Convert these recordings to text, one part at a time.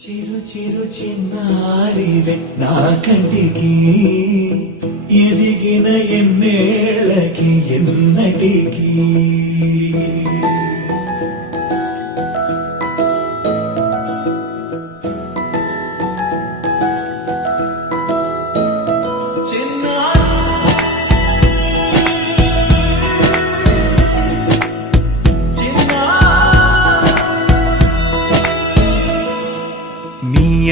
చిరు చిరు చిన్నారివే నా కంటికి ఎదిగిన ఎన్నేళ్ళకి ఎన్నటికి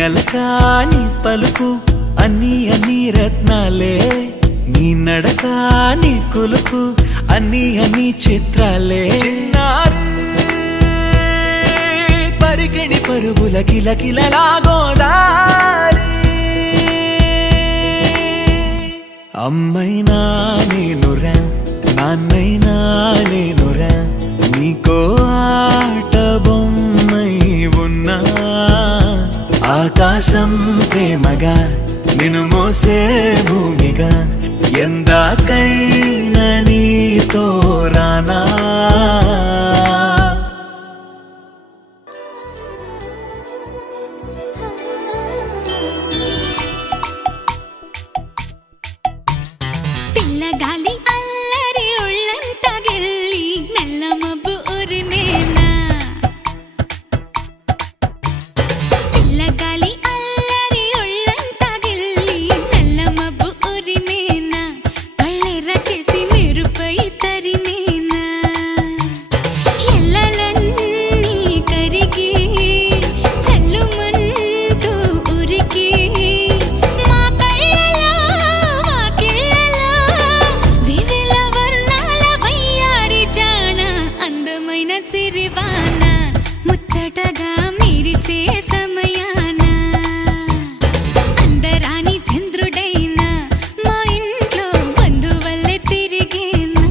అలకాని పలుకు అన్ని అన్ని రత్నాలే నీ నడక నీ కులుకు అన్ని అన్ని చిత్రాలే చిన్నారు పరికిణి పరుగుల కిలకిలలా గోదారి అమ్మైనా నేనురా నాన్నైనా నేనురా నీకో ఆట బొమ్మై ఉన్నా ఆకాశం ప్రేమగా నిన్ను మోసే భూమిగా ఎందాకైనా నీతో రానా పిల్లగాలి అల్లరి ఒళ్ళంత గెల్లి నల్ల మబ్బు ఉరిమేనా పిల్లగాలి అల్లరి ఒళ్ళంత గెల్లి నల్ల మబ్బు ఉరిమేనా కళ్ళెర్ర చేసి మెరుపై తరిమేనా ఎల్లలన్నీ కరిగి చల్లుమంటూ ఉరికి మా కళ్ళలో వాకిళ్ళలో వివిల వర్ణాల వయ్యారి జాణ అందమైన సిరివాన ముచ్చటగా మెరిసే సమయాన అందరాని చంద్రుడైనా మా ఇంట్లో బంధువల్లే తిరిగేనా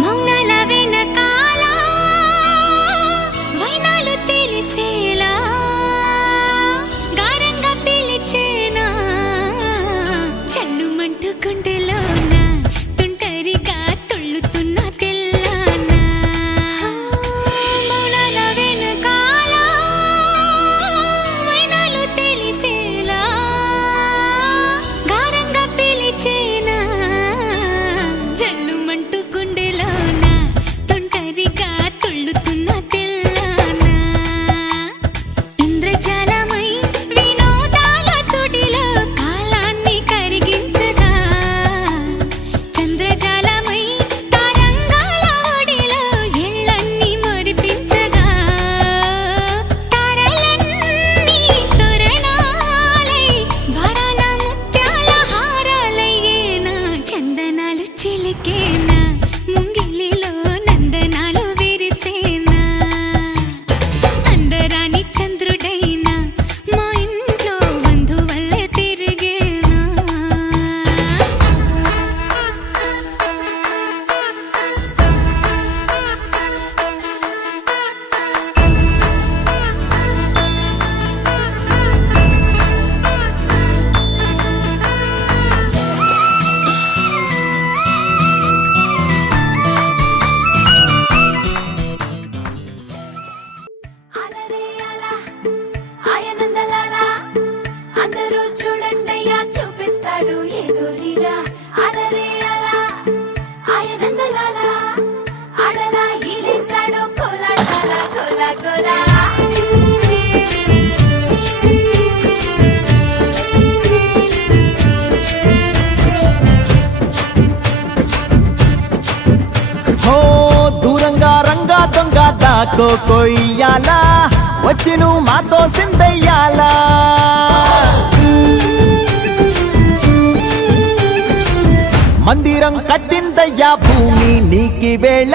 మౌనాల వెనకాల వైనాలు తెలిసేలా గారంగా పిలిచేనా చల్లుమంటూ గుండెలోన తుంటరిగా తుళ్ళుతున్న తెల్లానా మౌనాల వెనకాల వైనాలు తెలిసేలా గారంగా పిలిచేనా జల్లుమంటూ గుండెలోన తుంటరిగా తుళ్ళుతున్న తెల్లానా ఇంద్రజాలమై వినోదాల సుడిలో కాలాన్ని కరిగించగా చంద్రజాలమై తరంగాల ఒడిలో ఎళ్ళన్నీ మురిపించగా తారలన్నీ తోరణాలై వరాన ముత్యాల హారాలయ్యేనా చందనాలు చిలికేనా ముంగిలిలో నందనాలు విరిసేనా అందరాని చంద్రుడైనా మా ఇంట్లో బంధువల్లే తిరిగేనా అలరే అలా ఆయనందలాలా అందరూ చూడండయ్యా చూపిస్తాడు ఏదో లీలా అలరే అలా ఆయనందలాలా ఆడలా ఈలేశాడు కోలాటాల కోలా కోలా హో దూరంగా రంగా దొంగ దాకో కొయ్యాలా వచ్చి నువ్వు మాతో సిందయ్యాలా మందిరం కట్టిందయ్యా భూమి నీకి వేళ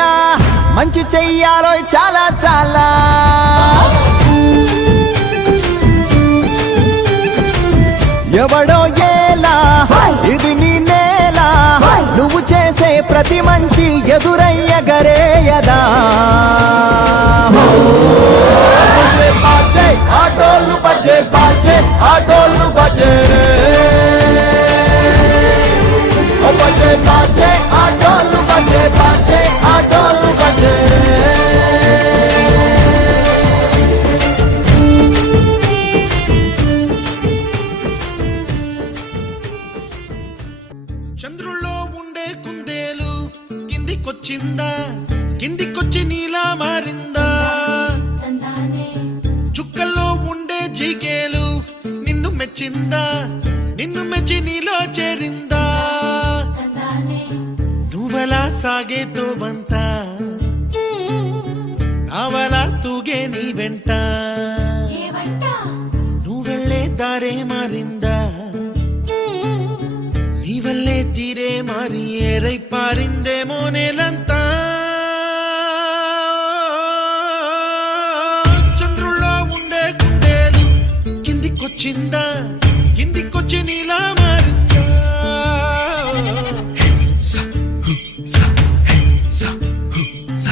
మంచి చెయ్యాలో చాలా చాలా ఎవడో ఏలా ఇది నీ నేల నువ్వు చేసే ప్రతి మంచి ఎదురయ్యగరేయదా ఆటోలు బజే బాజే ఆటోలు బజే బజే బాజే ఆటోలు బజే బాజే ఆటోలు బజే చంద్రుల్లో ఉండే కుందేలు కిందికొచ్చిందా కిందికొచ్చి నీలా మారిందా చుక్కల్లో ఉండే జీకేలు నిన్ను మెచ్చిందా నిన్ను మెచ్చి నీలో చేరిందా నువ్వలా సాగేతో బంత నావలా తూగే నీ వెంట నువ్వెళ్ళే దారే మారిందా నీ వల్లే తీరే మారి ఏరై పారిందేమో నేలంతా చంద్రుల్లో ఉండే కుందేలు కిందికొచ్చిందా కిందికొచ్చి నీలా మారిందా స, హు, స, హే, స, హు, స.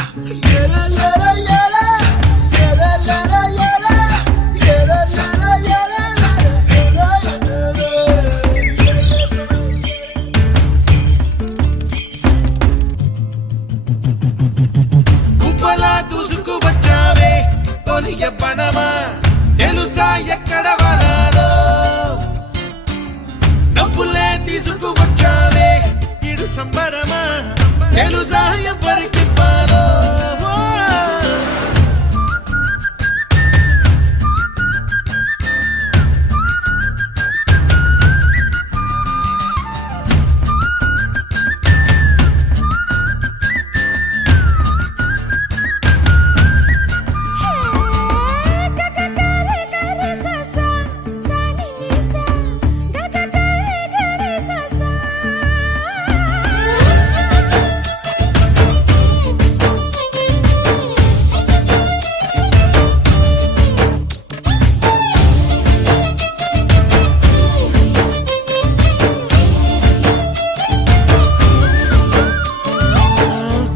గుబ్బలా దూసుకు వచ్చావే తొలి ఎవ్వనమా తెలుసా ఎక్కడ వరాలో డబ్బులే తీసుకు వచ్చావే ఇడు సంబరమా తెలుసా ఎవరికి పాలో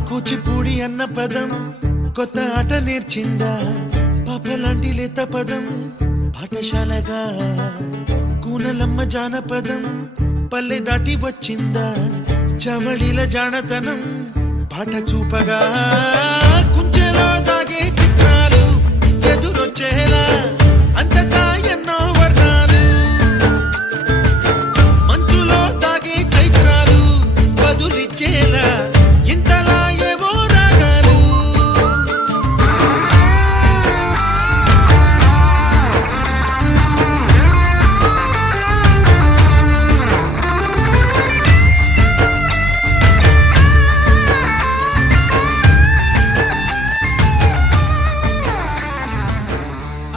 కూచిపూడి అన్న పదం కొత్త ఆట నేర్చిందా పాపలాంటి లేత పదం పాఠశాలగా కూనలమ్మ జానపదం పల్లె దాటి వచ్చిందా చవళిల జానతనం పాట చూపగా కుంచెలో దాగే చిత్రాలు ఎదురొచ్చేలా అంతటా ఎన్నో వర్ణాలు మంచులో దాగే చైత్రాలు బదులిచ్చేలా ఇంతలా ఏవో రాగాలు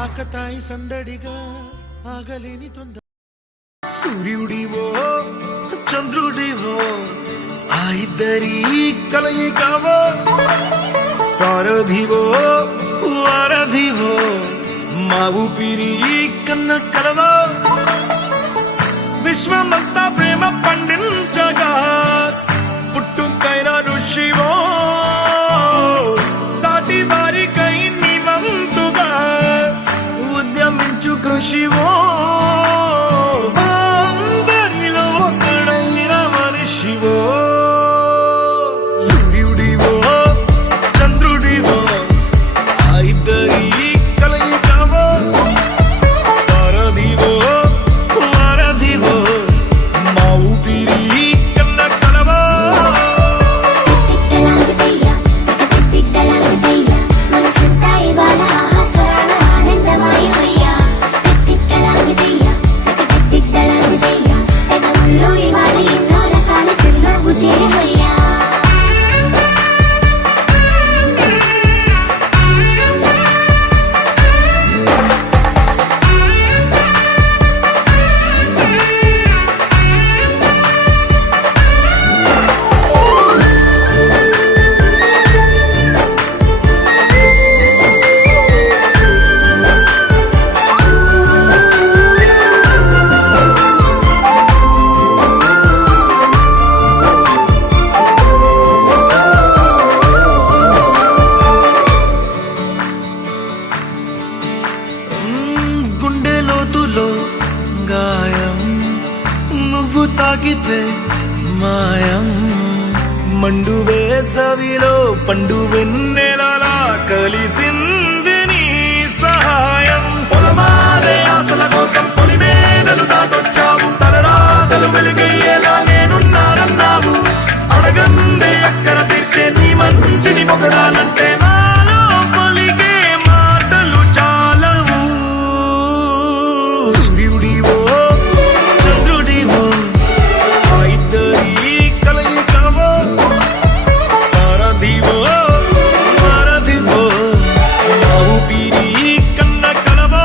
ఆకతాయి సందడిగా ఆగలేని తొందర సూర్యుడివో చంద్రుడివో ఆ ఇద్దరి కలయికవో సారథివో వారధివో మా ఊపిరి కన్న కలవో విశ్వమంతా ప్రేమ పండించగా పుట్టుకైన ఋషివో సాటి వారికై నివంతుగా ఉద్యమించు కృషివో అందరిలో ఒకడైన మనిషివో సూర్యుడివో చంద్రుడివో ఆ ఇద్దరి కలయికవో సారథివో వారధివో మా ఊపిరి కన్న కలవో మనసంతా ఇవాళ స్వరాల ఆనందమయ గాయం నువ్వు తాకితే మాయం మండు వేసవిలో పండు వెన్నెలలా కలిసింది నీ సహాయం పొలమారే ఆశల కోసం పొలిమేనలు దాటొచ్చావు తలరాతలు వెలుగయ్యేలా నేనున్నానన్నావు అడగందే అక్కర తీర్చే నీ మంచిని పొగడాలంటే నాలో పలికే మాటలు చాలవు సూర్యుడివో చంద్రుడివో ఆ ఇద్దరి కలయికవో సారథివో వారధివో నా ఊపిరి కన్న కలవో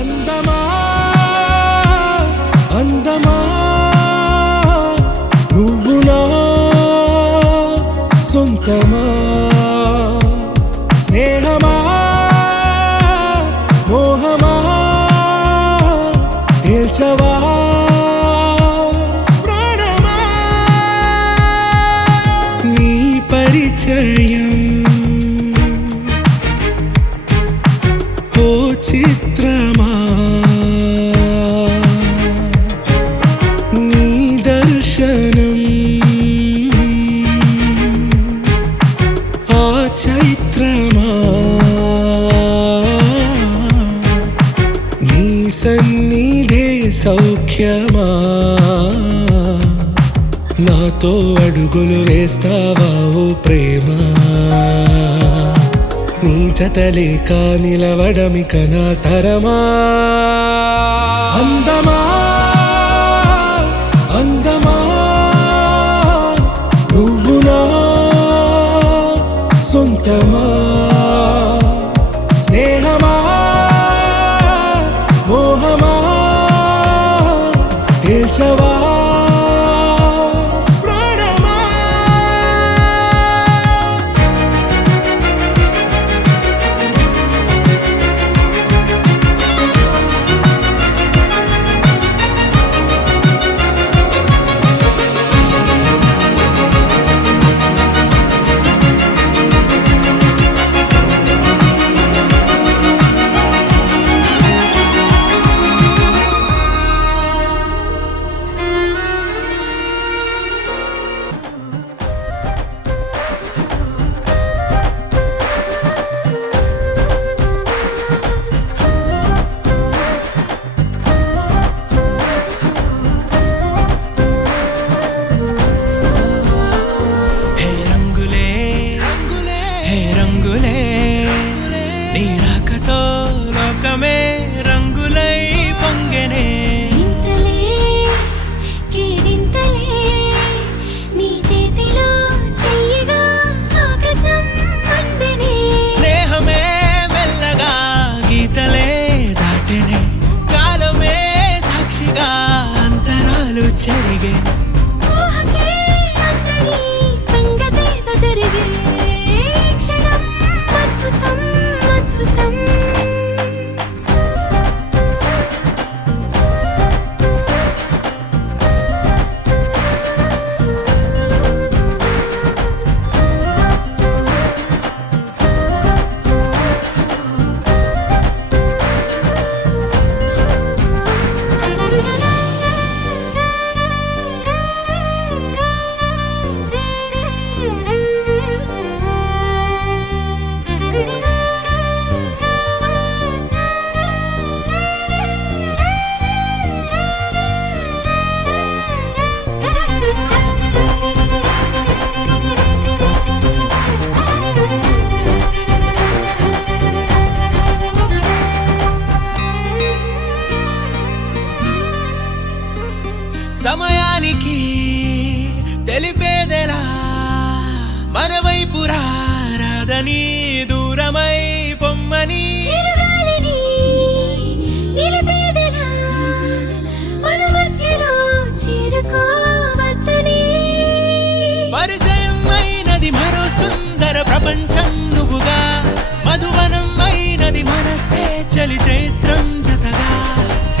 అందమా అందమా నువ్వు నా సొంతమా స్నేహమా మోహమా తేల్చవా ప్రాణమా నీ పరిచయం ఓ చిత్రమా నీ దర్శనం ఆ చైత్రమా నీ సన్నిధే సౌఖ్యమా నాతో అడుగులు వేస్తావా ఓ ప్రేమ నీ జతలేక నిలవడమిక నా తరమా అందమా అందమా నువ్వు నా సొంతమా స్నేహమా మోహమా తేల్చవా ప్రాణమా చేరని దూరమై పొమ్మని చిరుగాలిని నిలిపేదెలా మన మధ్యలో చేరుకోవద్దని పరిచయం అయినది మరో సుందర ప్రపంచం నువ్వుగా మధువనం అయినది మనసే చలి చైత్రం జతగా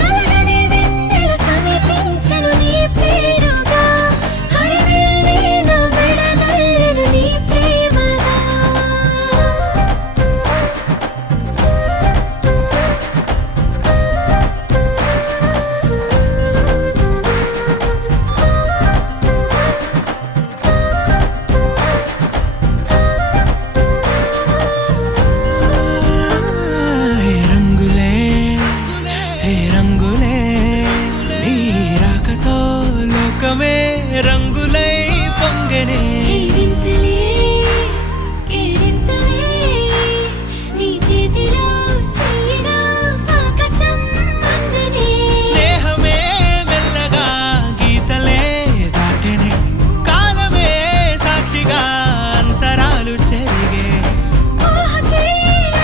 కలగని వెన్నెల సమీపించను నీ పేరుగా హరివెల్లి నా మెడదల్లెను నీ ప్రేమగా హే రంగులే హే రంగులే నీ రాకతో లోకమే రంగులై పొంగనే ఈ వింతలే కేరింతలే నీ చేతిలో చెయ్యిగా ఆకాశం అందనే స్నేహమే మెల్లగా గీతలే దాటెనే కాలమే సాక్షిగా అంతరాలు చెరిగే ఊహకే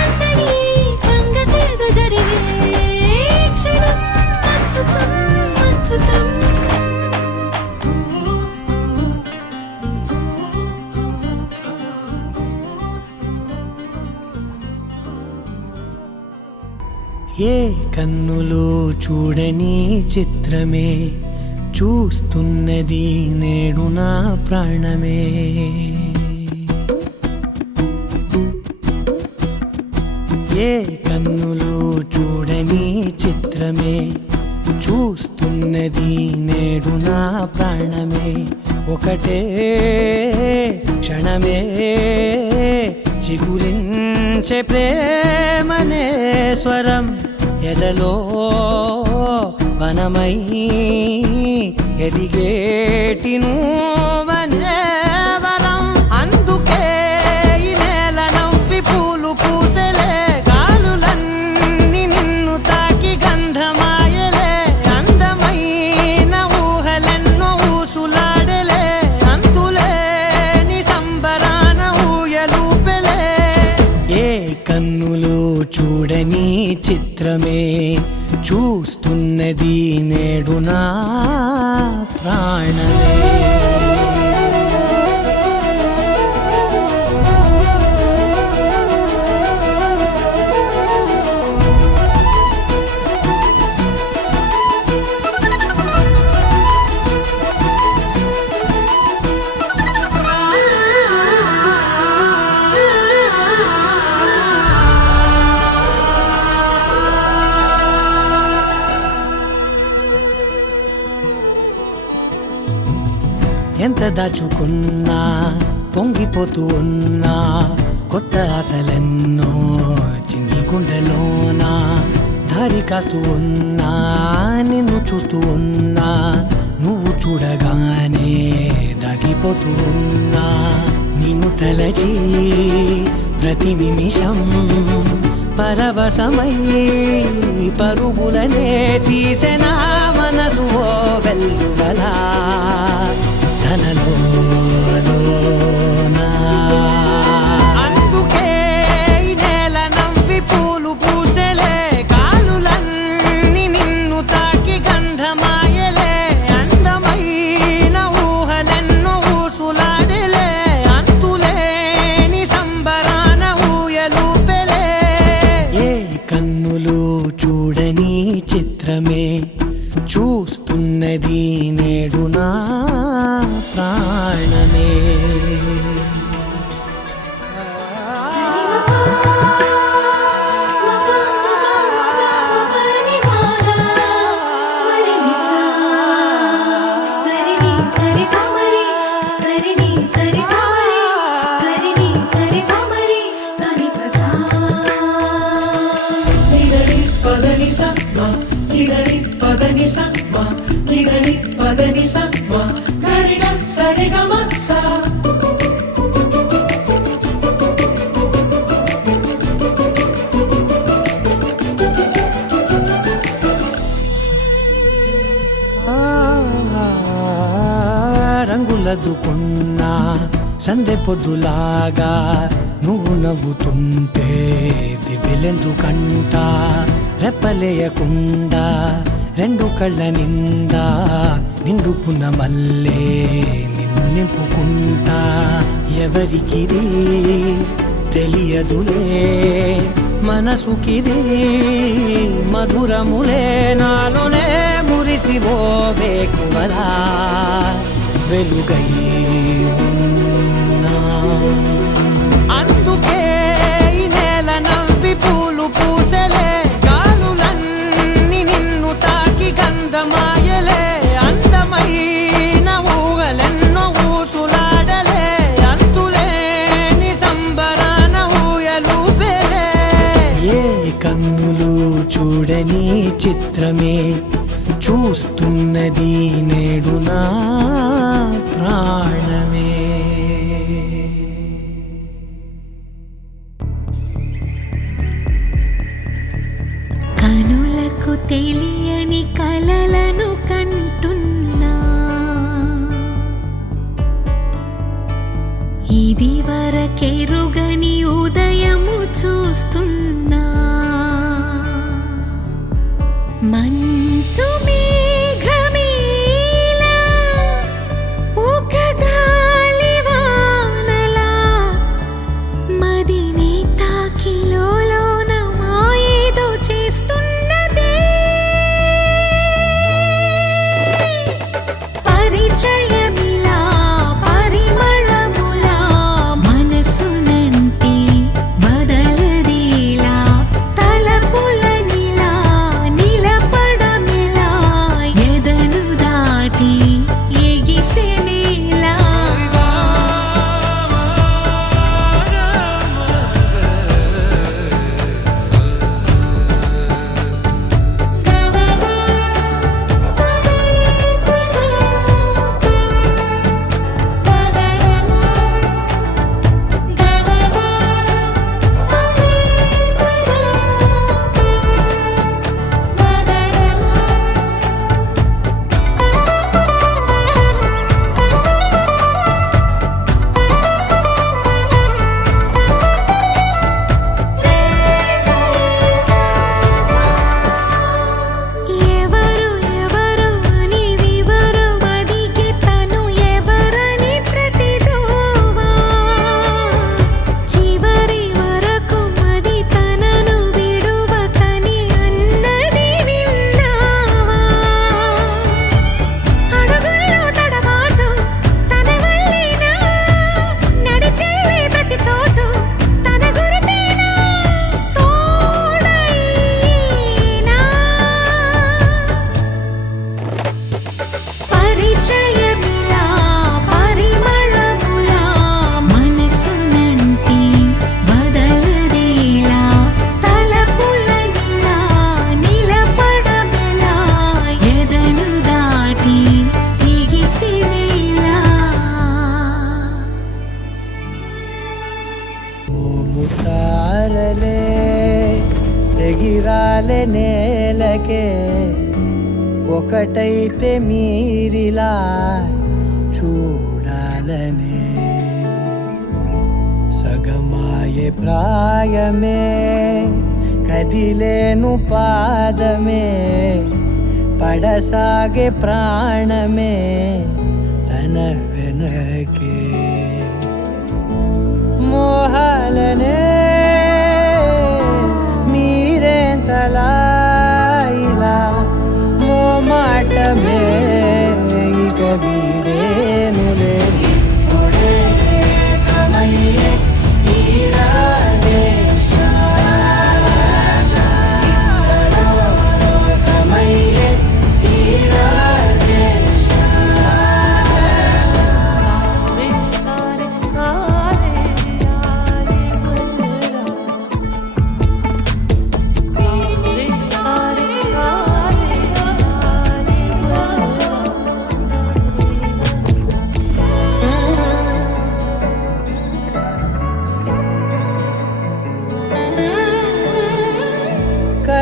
అందని సంగతేదో జరిగే క్షణం అద్భుతం అద్భుతం ఏ కన్నులు చూడని చిత్రమే చూస్తున్నది నేడు నా ప్రాణమే ఏ కన్నులు చూడని చిత్రమే చూస్తున్నది నేడు నా ప్రాణమే ఒకటే క్షణమే చిగురించే ప్రేమనే స్వరం ఎదలో వనమై ఎదిగేటి నువ్వనే వరం అందుకే ఈ నేల నవ్వి పూలు పూసలే గాలులన్నీ నిన్ను తాకి గంధమాయలే అందమైన ఊహలెన్నో ఊసులాడలే అంతులేని సంబరాన ఊయలూపెలే ఏ కన్నులు చూడని చిత్రమే చూస్తున్నది నేడు నా ప్రాణమే ఎంత దాచుకున్నా పొంగిపోతూ ఉన్నా కొత్త ఆశలెన్నో చిన్ని గుండెలోనా దారి కాస్తూ ఉన్నా నిన్ను చూస్తూ ఉన్నా నువ్వు చూడగానే దాగిపోతూ ఉన్నా నిన్ను తలచి ప్రతి నిమిషం పరవశమై పరుగులనే తీసెనా మనసు ఓ వెల్లువలా తనలోనా అందుకే ఈ నేల నవ్వి పూలు పూసలే కాలులన్నీ నిన్ను తాకి గంధమాయలే అందమైన ఊహలెన్నో ఊసులాడలే అంతులేని సంబరాన ఊయలూపెలే ఏ కన్నులు చూడని చిత్రమే చూస్తున్నది నేడు నా ప్రాణమే రంగులదుకున్నా సందె పొద్దులాగా నువ్వు నవ్వుతుంటే దివ్వెలెందుకంట రెప్పలేయకుండా రెండు కళ్ళ నిండా నిండుకున్న మల్లే నిన్ను నింపుకుంటా ఎవరికిది తెలియదులే మనసుకిది మధురములే నాలోనే మురిసివో వేకువలా వెలుగై ఉన్నా. అందుకే ఈ నేల నవ్వి పూలు పూసెలే గాలులన్నీ నిన్ను తాకి గంధమాయలే అందమైన ఊగలెన్నో ఊసులాడలే అంతులేని సంబరాన ఊయలూపెలే ఏ కన్నులు చూడని చిత్రమే చూస్తున్నది నేడు నా ప్రాణమే. కనులకు తెలియని కలలను కంటున్నా ఇది వరకెరుగని ఉదయము చూస్తున్నా మంచు మేఘమేలా ఒక గాలివానలా మదిని తాకిలోన మాయేదో చేస్తున్నదే పరిచయమిలా పరిమళములా మనసునంటి వదలదేలా తలపులనిలా నిలపడమిలా ఎదను దాటి ఎగిసెనేలా ఎవరు ఎవరు అని వివరం అడిగే తను ఎవరని ప్రతిదోవా చివరి వరకు మది తనను విడువకని అన్నది విన్నావా అడుగుల్లో తడబాటు తన వల్లేనా నడిచెళ్ళే ప్రతి చోటు తన గురుతేనా తోడైనా పరిచయమిలా పరిమళములా మనసునంటి వదలదేలా తలపులనిలా నిలపడమెలా ఎదను దాటి ఎగిసినేలా మోముతారలే తెగిరాలే నేలకే ఒకటైతే మీరిలా చూడాలనే సగమాయే ప్రాయమే కదిలేను పాదమే పడసాగే ప్రాణమే తన వెనకే మోహాలనే మీరేంతలా ఇలా మోమాటమే ఇక వీడేనులే ఇప్పుడే ఏకమయ్యే ఈరాదేశ ఇద్దరో లోకమయ్యే ఈరాదేశ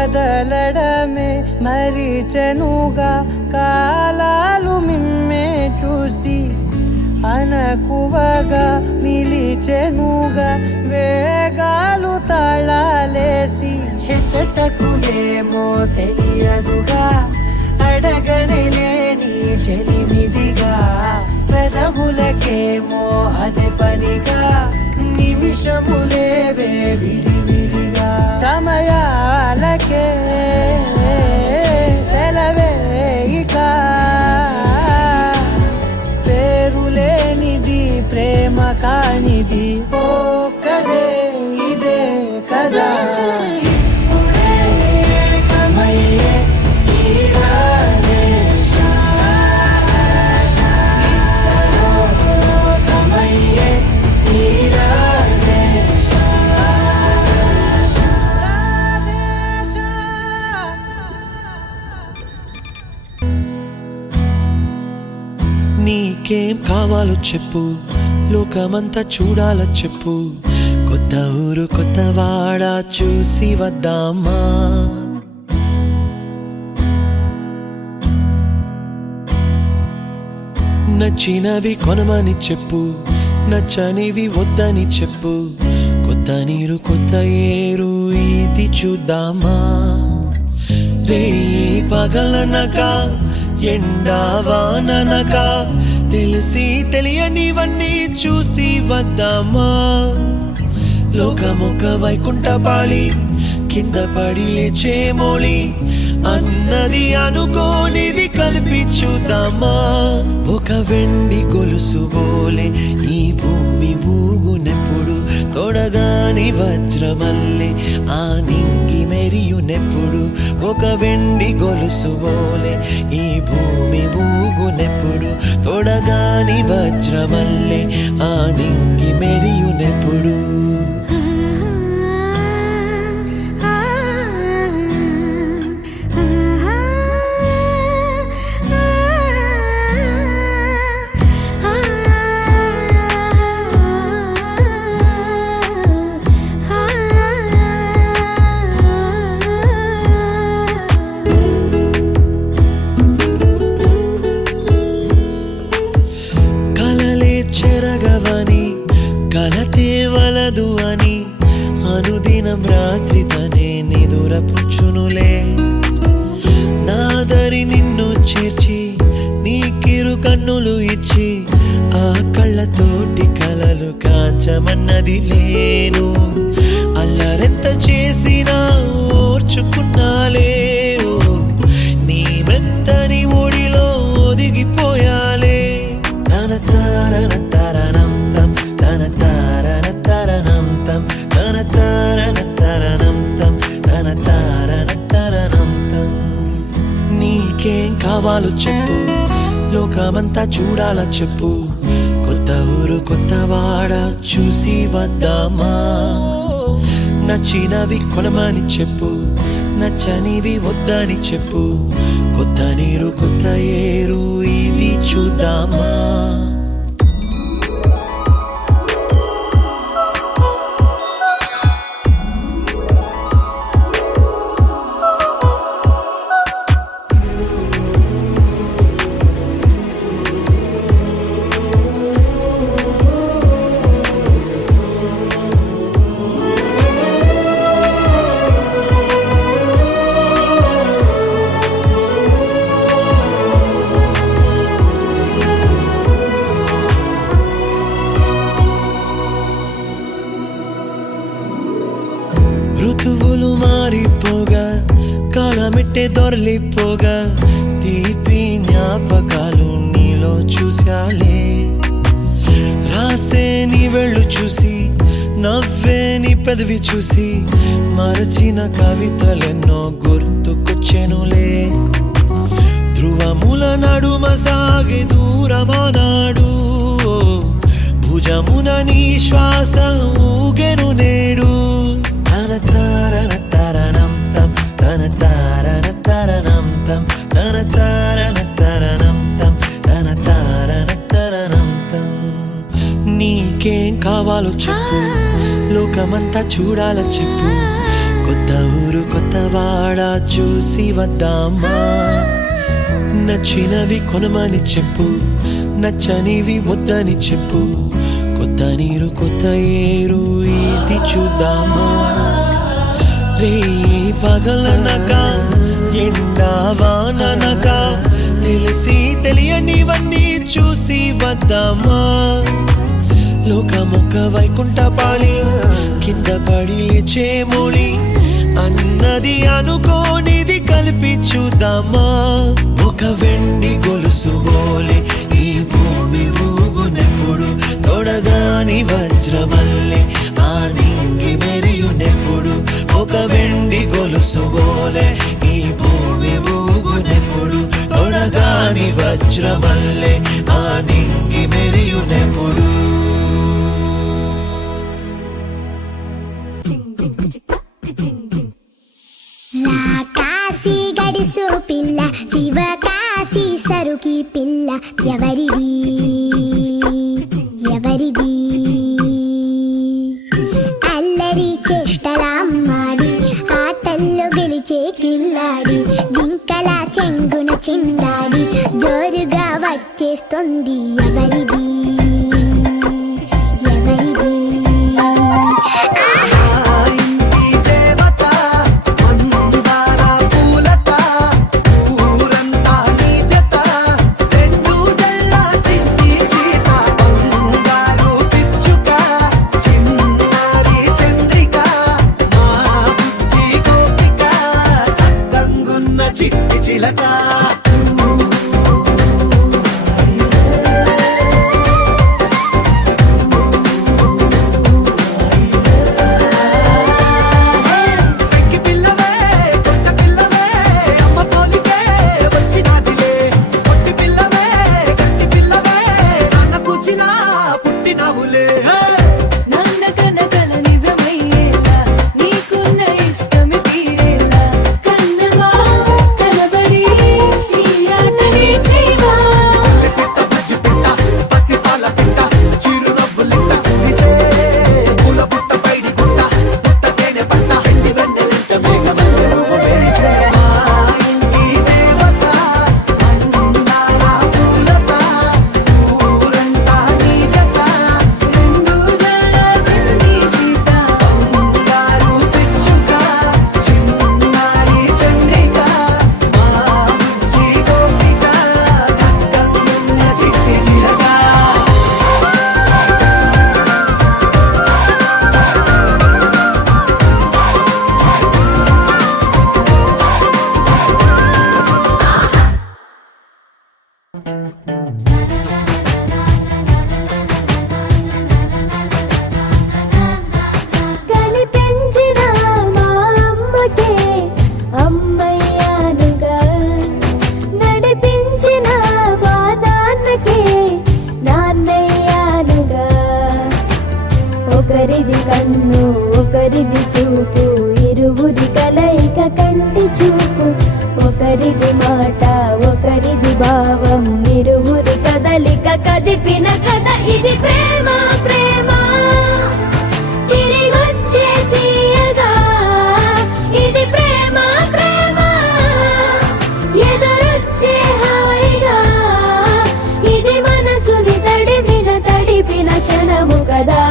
కదలడమే మరిచెనుగా కాలాలు మిమ్మే చూసి అనకువగా నిలిచెనుగా రాసి హెచ్చటకునేమో తెలియదుగా అడగనే లేని చెలిమిదిగా పెదవులకేమో అదే పనిగా నిమిషములేవే విడివిడిగా సమయాలకే సెలవే ఇక పేరులేనిది ప్రేమ కానిది ఓ కదే ఇదే కదా ఇప్పుడే కమయ్యే తీరాలే ఇద్దరో కమయ్యే తీరాలే నీకేం కావాలో చెప్పు, లోకమంతా చూడాల చెప్పు, కొత్త ఊరు కొత్త వాడ చూసి వద్దామా. నచ్చినవి కొనమని చెప్పు, నచ్చనివి వద్దని చెప్పు, కొత్త నీరు కొత్త ఏరు ఇది చూద్దామా. రే పగలనక ఎండావాననక తెలిసి తెలియనివన్నీ చూసి వద్దామా. లోకమొక వైకుంఠపాళి కింద పడి లేచే మోళి అన్నది అనుకోనిది కలిపి చూద్దామా. ఒక వెండి గొలుసు బోలే ఈ భూమి ఊగునెప్పుడు తొడగాని వజ్రమల్లే ఆ నింగి మెరియునెప్పుడు. ఒక వెండి గొలుసు బోలే ఈ భూమి ఊగునెప్పుడు తొడగాని వజ్రమల్లే ఆ నింగి మెరియునెప్పుడు. చెరగవని కలతే వలదు అని అనుదినం రాత్రి తనే నిదురపుచ్చునులే. నాదరి నిన్ను చేర్చి నీకిరు కన్నులు ఇచ్చి ఆ కళ్ళతోటి కలలు కాంచమన్నది లేను. అల్లరెంత చేసినా ఓర్చుకున్నాలే, నీ మెత్తని ఒడిలో ఒదిగిపోయాలే. తన తారన తరణం తం తన తారన తరణం తం తన తారన తరణం తం తన తారన తరణం తం. నీకేం కావాలో చెప్పు, లోకమంతా చూడాల చెప్పు, కొత్త ఊరు కొత్త వాడ చూసి వద్దామా. నచ్చినవి కొనమని చెప్పు, నచ్చనివి వద్దని చెప్పు, కొత్త నీరు కొత్త ఏరు ఇది చూద్దామా. ఋతువులు మారిపోగా కాలమెట్టే దొరలిపోగా తీపి జ్ఞాపకాలు నీలో చూశాలే. రాసే నీ వెళ్ళు చూసి నవ్వే నీ పెదవి చూసి మరచిన కవితలెన్నో గుర్తుకొచ్చెనులే. ధ్రువముల నడుమ సాగే దూరమానాడు భుజమున నీ శ్వాస ఊగెను నేడు. తన తారన తరణం తం తన తారన తరణం తం తన తారన తరణం తం తన తారన తరణం తం. నీకేం కావాలో చెప్పు, లోకమంతా చూడాల చెప్పు, కొత్త ఊరు కొత్త వాడ చూసి వద్దామా. నచ్చినవి కొనమని చెప్పు, నచ్చనివి వద్దని చెప్పు, కొత్త నీరు కొత్త ఏరు ఇది చూద్దామా. రే పగలనక ఎండా వాననక తెలిసి తెలియనివన్నీ చూసి వద్దామా లోకమొక్క వైకుంఠపాళి కింద పడి లేచే మోళి అన్నది అనుకోనిది కలిపి చూద్దామా ఒక వెండి గొలుసు బోలే ఈ భూమి ఊగునెప్పుడు తొడగాని వజ్రమల్లె ఆ నింగి మెరియునెప్పుడు ఒక వెండి గొలుసు బోలే ఈ భూమి ఊగునెప్పుడు తొడగాని వజ్రమల్లె ఆ నింగి మెరియునెప్పుడు కాశీ గడిసు పిల్ల శివకాశి సరుకి పిల్ల ఎవరిది ఎవరిది అల్లరి చేష్టలామ్మాడి ఆటల్లో గెలిచే కిల్లాడి జింకల చెంగున చిందాడి జోరుగా వచ్చేస్తుంది ఎవరిది ఎవరిది చిట్టి చిలక కనిపించిన మా అమ్మకే అమ్మయ్యానుగా నడిపించిన మా నాన్నకే నాన్నయ్యానుగా ఒకరిది కన్ను ఒకరిది చూపు ఇరువురి కలయిక కంటి చూపు ఒకరిది మాట ఒకరిది భావం ఇరువురి కదలిక కదిపిన కథ ఇది ప్రేమ ప్రేమ తిరిగొచ్చే తీయగా ఇది ప్రేమ ప్రేమ ఎదురొచ్చే హాయిగా ఇది మనసుని తడిపిన క్షణము కదా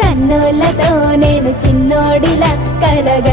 కన్నులతో నేను చిన్నోడిలా కలగ